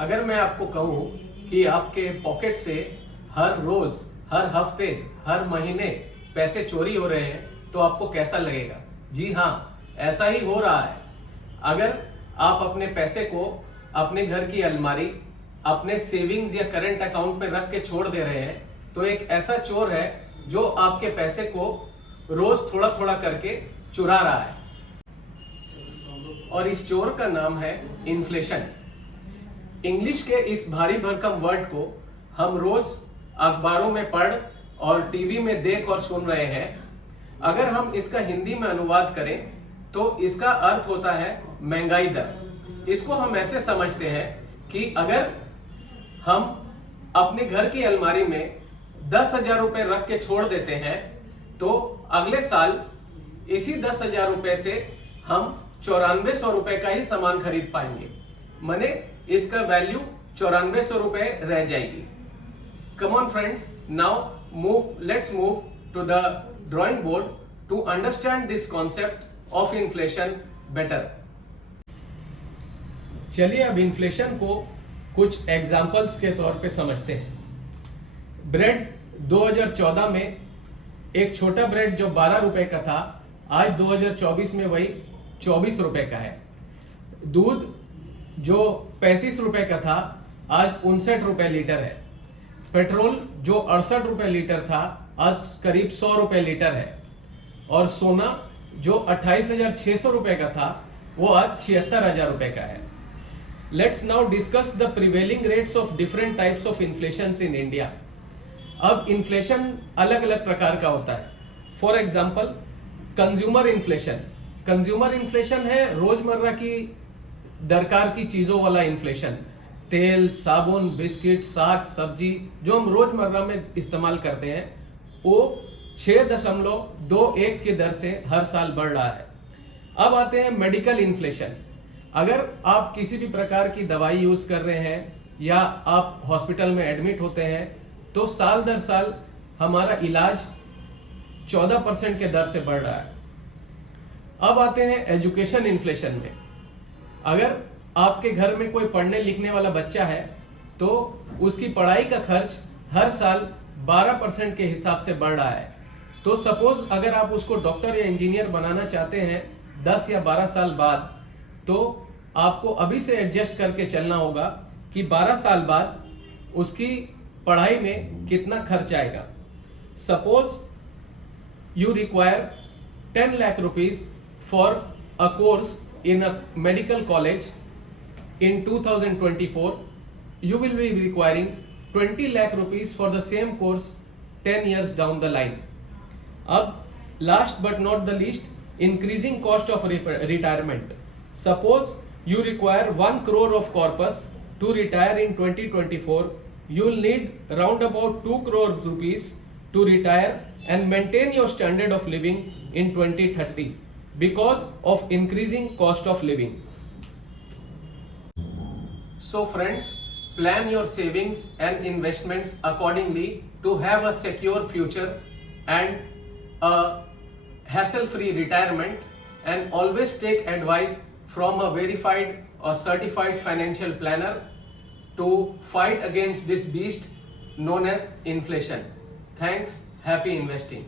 अगर मैं आपको कहूं कि आपके पॉकेट से हर रोज, हर हफ्ते, हर महीने पैसे चोरी हो रहे हैं तो आपको कैसा लगेगा? जी हाँ, ऐसा ही हो रहा है। अगर आप अपने पैसे को अपने घर की अलमारी, अपने सेविंग्स या करंट अकाउंट में रख के छोड़ दे रहे हैं तो एक ऐसा चोर है जो आपके पैसे को रोज थोड़ा थोड़ा करके चुरा रहा है। और इस चोर का नाम है इन्फ्लेशन। इंग्लिश के इस भारी भरकम वर्ड को हम रोज अखबारों में पढ़ और टीवी में देख और सुन रहे हैं। अगर हम इसका हिंदी में अनुवाद करें तो इसका अर्थ होता है महंगाई दर। इसको हम ऐसे समझते हैं कि अगर हम अपने घर की अलमारी में 10,000 रुपए रख के छोड़ देते हैं तो अगले साल इसी 10,000 रुपए से हम 9400 रुपए का ही सामान खरीद पाएंगे। माने इसका वैल्यू 9400 रुपए रह जाएगी। Come on friends, now let's move to the drawing board to understand this concept of inflation better. चलिए अब इन्फ्लेशन को कुछ एग्जाम्पल्स के तौर पे समझते हैं। ब्रेड 2014 में एक छोटा ब्रेड जो 12 रुपए का था, आज 2024 में वही 24 रुपए का है। दूध जो 35 रुपए का था, आज 59 रुपए लीटर है। पेट्रोल जो 68 रुपए लीटर था, आज करीब 100 रुपए लीटर है। और सोना जो 28,600 रुपए का था, वो आज 76,000 रुपए का है। Let's now discuss the prevailing rates of different types of inflation in India. अब इन्फ्लेशन अलग अलग प्रकार का होता है। For example, consumer inflation. Consumer inflation है रोजमर्रा की दरकार की चीजों वाला इन्फ्लेशन। तेल, साबुन, बिस्किट, साग, सब्जी जो हम रोजमर्रा में इस्तेमाल करते हैं, वो 6.21 की दर से हर साल बढ़ रहा है। अब आते हैं मेडिकल इन्फ्लेशन। अगर आप किसी भी प्रकार की दवाई यूज कर रहे हैं या आप हॉस्पिटल में एडमिट होते हैं तो साल दर साल हमारा इलाज 14% के दर से बढ़ रहा है। अब आते हैं एजुकेशन इन्फ्लेशन में। अगर आपके घर में कोई पढ़ने लिखने वाला बच्चा है तो उसकी पढ़ाई का खर्च हर साल 12% के हिसाब से बढ़ रहा है। तो सपोज अगर आप उसको डॉक्टर या इंजीनियर बनाना चाहते हैं 10 या 12 साल बाद, तो आपको अभी से एडजस्ट करके चलना होगा कि 12 साल बाद उसकी पढ़ाई में कितना खर्च आएगा। Suppose you require 10 lakh rupees for a course in a medical college in 2024, you will be requiring 20 lakh rupees for the same course 10 years down the line. अब last but not the least, increasing cost of retirement. Suppose you require 1 crore of corpus to retire in 2024, you will need round about 2 crore rupees to retire and maintain your standard of living in 2030 because of increasing cost of living. So friends, plan your savings and investments accordingly to have a secure future and a hassle-free retirement, and always take advice from a verified or certified financial planner to fight against this beast known as inflation. Thanks. Happy investing.